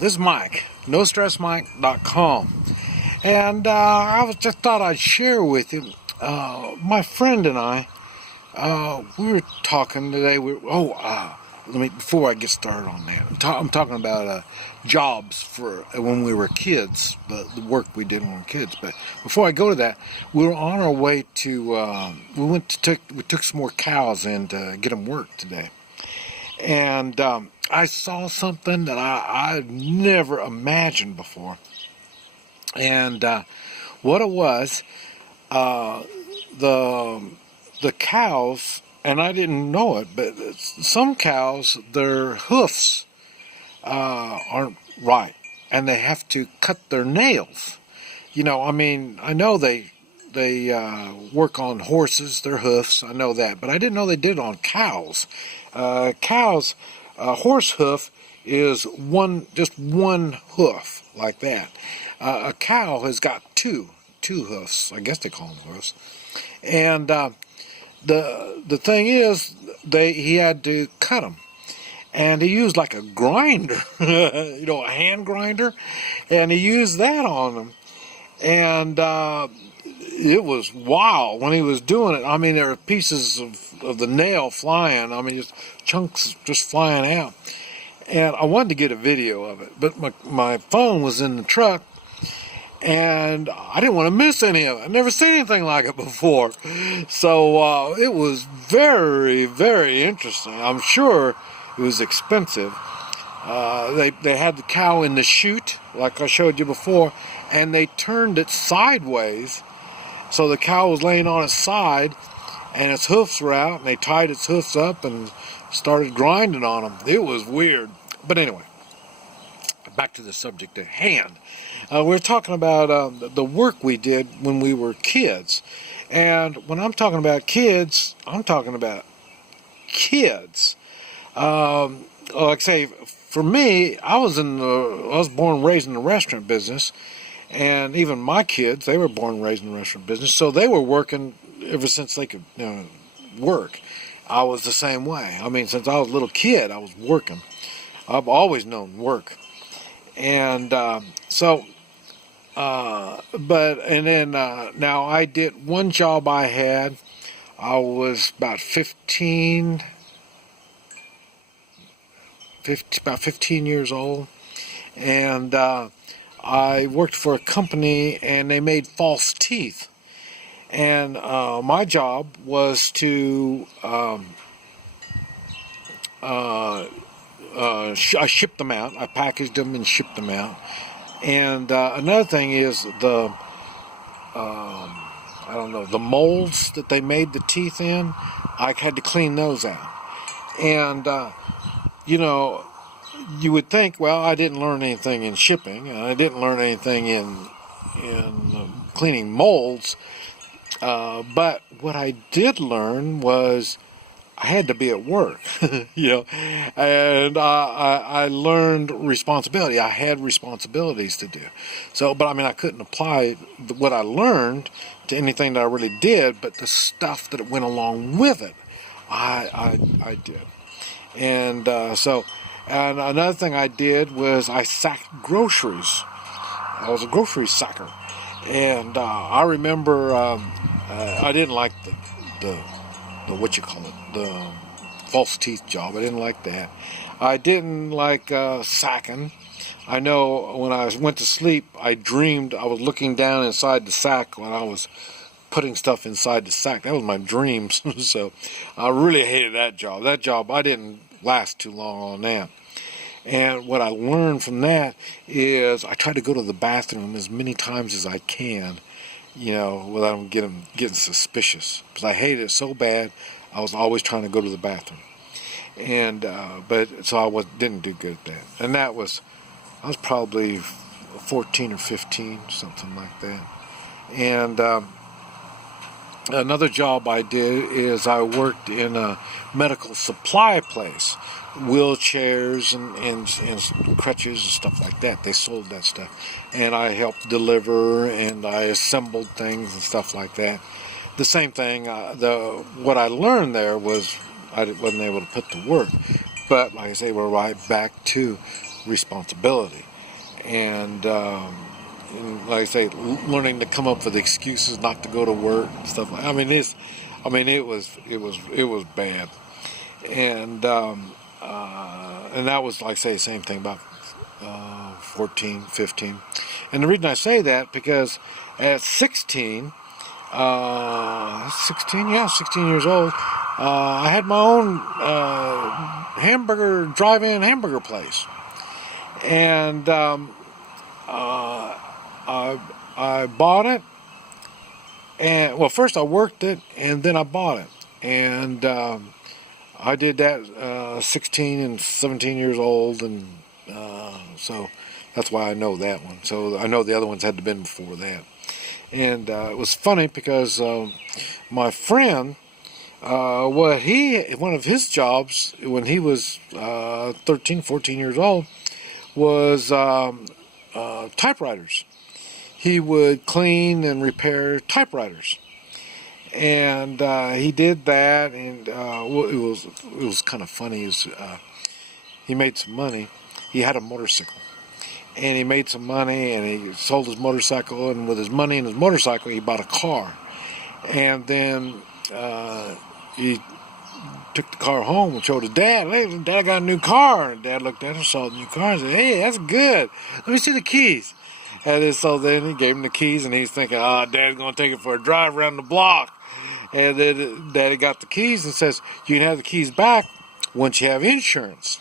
this is Mike, NoStressMike.com, and I just thought I'd share with you. My friend and I, we were talking today. Before I get started on that, I'm talking about jobs for when we were kids, the work we did when we were kids. But before I go to that, we were on our way to. We took some more cows in to get them worked today, and I saw something that I'd never imagined before. And what it was, the cows, and I didn't know it, but some cows, their hoofs aren't right, and they have to cut their nails. You know, I mean, I know they work on horses, their hoofs, I know that, but I didn't know they did it on cows. Cows, horse hoof is just one hoof, like that. A cow has got two hoofs. I guess they call them hoofs. And the thing is, he had to cut them, and he used like a grinder, a hand grinder, and he used that on them, and it was wild when he was doing it. I mean, there were pieces of the nail flying. I mean, just chunks just flying out. And I wanted to get a video of it, but my phone was in the truck, and I didn't want to miss any of it. I'd never seen anything like it before. So it was very, very interesting. I'm sure it was expensive. They had the cow in the chute, like I showed you before, and they turned it sideways. So the cow was laying on its side, and its hoofs were out, and they tied its hoofs up and started grinding on them. It was weird. But anyway, back to the subject at hand. We're talking about the work we did when we were kids. And when I'm talking about kids, I'm talking about kids. Like I say, for me, I was born and raised in the restaurant business. And even my kids, they were born and raised in the restaurant business. So they were working ever since they could work. I was the same way. I mean, since I was a little kid, I was working. I've always known work. And now I did one job I had. I was about 15 years old. And I worked for a company, and they made false teeth. And my job was to I shipped them out. I packaged them and shipped them out. And another thing is the molds that they made the teeth in, I had to clean those out. And you would think, well, I didn't learn anything in shipping, and I didn't learn anything in cleaning molds. But what I did learn was I had to be at work, and I learned responsibility. I had responsibilities to do. So, but I mean, I couldn't apply what I learned to anything that I really did, but the stuff that went along with it, I did. And and another thing I did was I sacked groceries. I was a grocery sacker. And I remember I didn't like the false teeth job. I didn't like that. I didn't like sacking. I know when I went to sleep, I dreamed I was looking down inside the sack when I was putting stuff inside the sack. That was my dreams. So I really hated that job. That job, I didn't last too long on that. And what I learned from that is I try to go to the bathroom as many times as I can, without them getting suspicious. Because I hated it so bad, I was always trying to go to the bathroom. And so I didn't do good at that. And I was probably 14 or 15, something like that. And another job I did is I worked in a medical supply place. Wheelchairs and crutches and stuff like that. They sold that stuff. And I helped deliver, and I assembled things and stuff like that. The same thing, what I learned there was I wasn't able to put to work. But like I say, we're right back to responsibility. And like I say, learning to come up with excuses not to go to work and stuff. It was bad. And that was, like I say, the same thing about 14, 15. And the reason I say that, because at 16 years old, I had my own drive-in hamburger place. And I bought it. And, well, first I worked it, and then I bought it. And I did that 16 and 17 years old, and so that's why I know that one. So I know the other ones had to have been before that. And it was funny because my friend, one of his jobs when he was 13, 14 years old was typewriters. He would clean and repair typewriters. And he did that, and it was kind of funny. He made some money. He had a motorcycle, and he made some money, and he sold his motorcycle, and with his money and his motorcycle, he bought a car. And then he took the car home and showed his dad. Hey, Dad, I got a new car. And Dad looked at it, saw the new car, and said, hey, that's good. Let me see the keys. And so then he gave him the keys, and he's thinking, Dad's going to take it for a drive around the block. And then Daddy got the keys and says, you can have the keys back once you have insurance.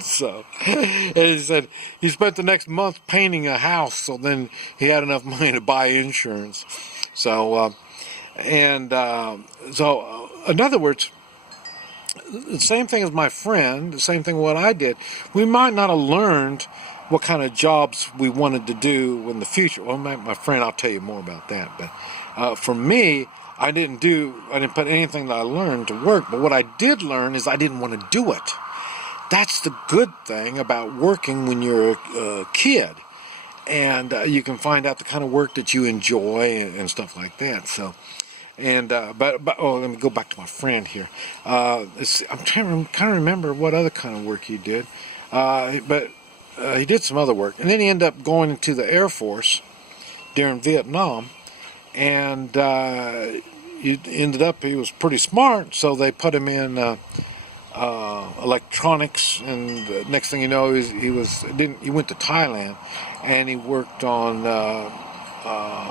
So, and he said he spent the next month painting a house, so then he had enough money to buy insurance. So, in other words, the same thing as my friend, the same thing what I did. We might not have learned what kind of jobs we wanted to do in the future. Well, my friend, I'll tell you more about that. But for me, I didn't put anything that I learned to work. But what I did learn is I didn't want to do it. That's the good thing about working when you're a kid. And you can find out the kind of work that you enjoy and stuff like that. So, but let me go back to my friend here. I'm trying to kind of remember what other kind of work he did. But he did some other work. And then he ended up going into the Air Force during Vietnam. And he was pretty smart, so they put him in electronics, and the next thing you know, he went to Thailand, and he worked on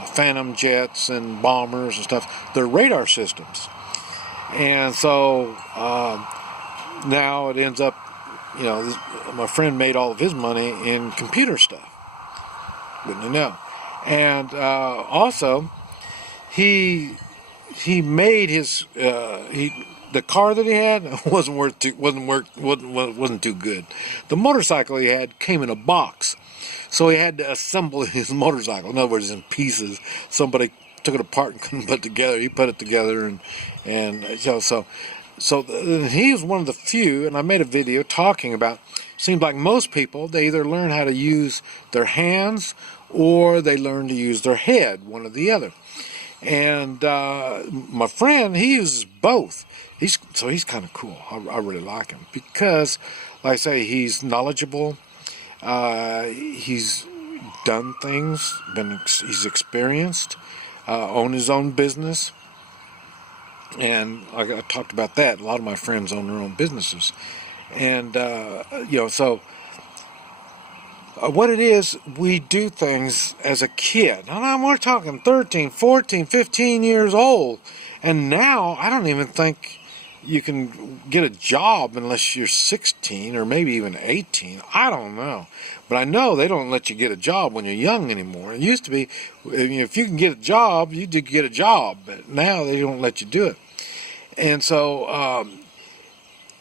Phantom jets and bombers and stuff, their radar systems. And so now it ends up, my friend made all of his money in computer stuff. Wouldn't you know? And also, he made his the car that he had wasn't too good. The motorcycle he had came in a box, so he had to assemble his motorcycle. In other words, in pieces. Somebody took it apart and couldn't put it together. He put it together, and so he was one of the few. And I made a video talking about. Seems like most people, they either learn how to use their hands or they learn to use their head, one or the other. And my friend, he uses both. He's kind of cool. I really like him because, like I say, he's knowledgeable. He's done things. He's experienced. Owned his own business. And I talked about that. A lot of my friends own their own businesses. And, what it is, we do things as a kid. And we're talking 13, 14, 15 years old. And now, I don't even think you can get a job unless you're 16 or maybe even 18. I don't know. But I know they don't let you get a job when you're young anymore. It used to be, if you can get a job, you did get a job. But now they don't let you do it. And so,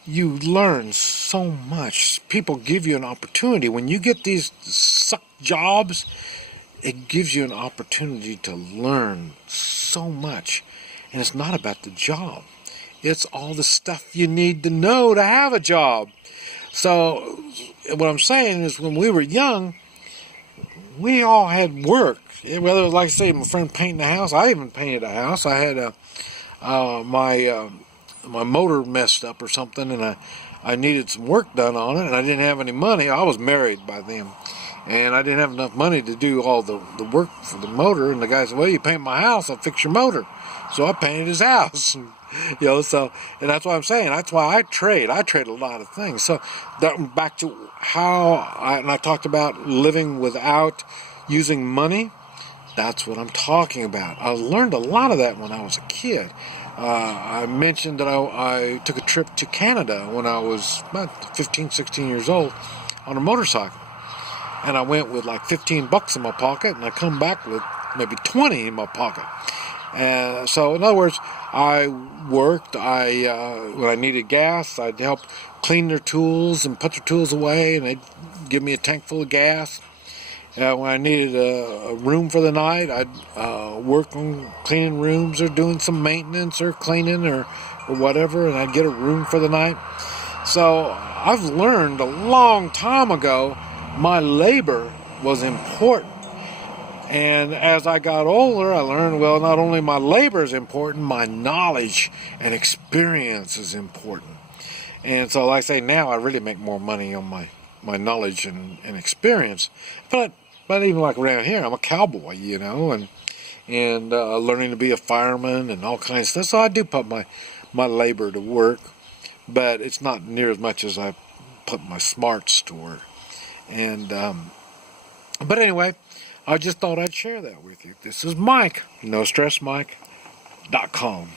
you learn so much. People give you an opportunity. When you get these suck jobs, it gives you an opportunity to learn so much. And it's not about the job. It's all the stuff you need to know to have a job. So what I'm saying is when we were young, we all had work. Whether, like I say, my friend painting a house. I even painted a house. I had my motor messed up or something, and I needed some work done on it, and I didn't have any money. I was married by then, and I didn't have enough money to do all the work for the motor. And the guy said, well, you paint my house, I'll fix your motor. So I painted his house. So, and that's what I'm saying. That's why I trade. I trade a lot of things. So that, back to and I talked about living without using money. That's what I'm talking about. I learned a lot of that when I was a kid. I mentioned that I took a trip to Canada when I was about 15, 16 years old on a motorcycle. And I went with like $15 in my pocket, and I come back with maybe 20 in my pocket. So in other words, I worked. When I needed gas, I'd help clean their tools and put their tools away, and they'd give me a tank full of gas. When I needed a room for the night, I'd work on cleaning rooms or doing some maintenance or cleaning or whatever, and I'd get a room for the night. So I've learned a long time ago my labor was important. And as I got older, I learned, well, not only my labor is important, my knowledge and experience is important. And so, like I say, now I really make more money on my knowledge and experience. But even like around here, I'm a cowboy, and learning to be a fireman and all kinds of stuff. So I do put my labor to work, but it's not near as much as I put my smarts to work. And but anyway, I just thought I'd share that with you. This is Mike, NoStressMike.com.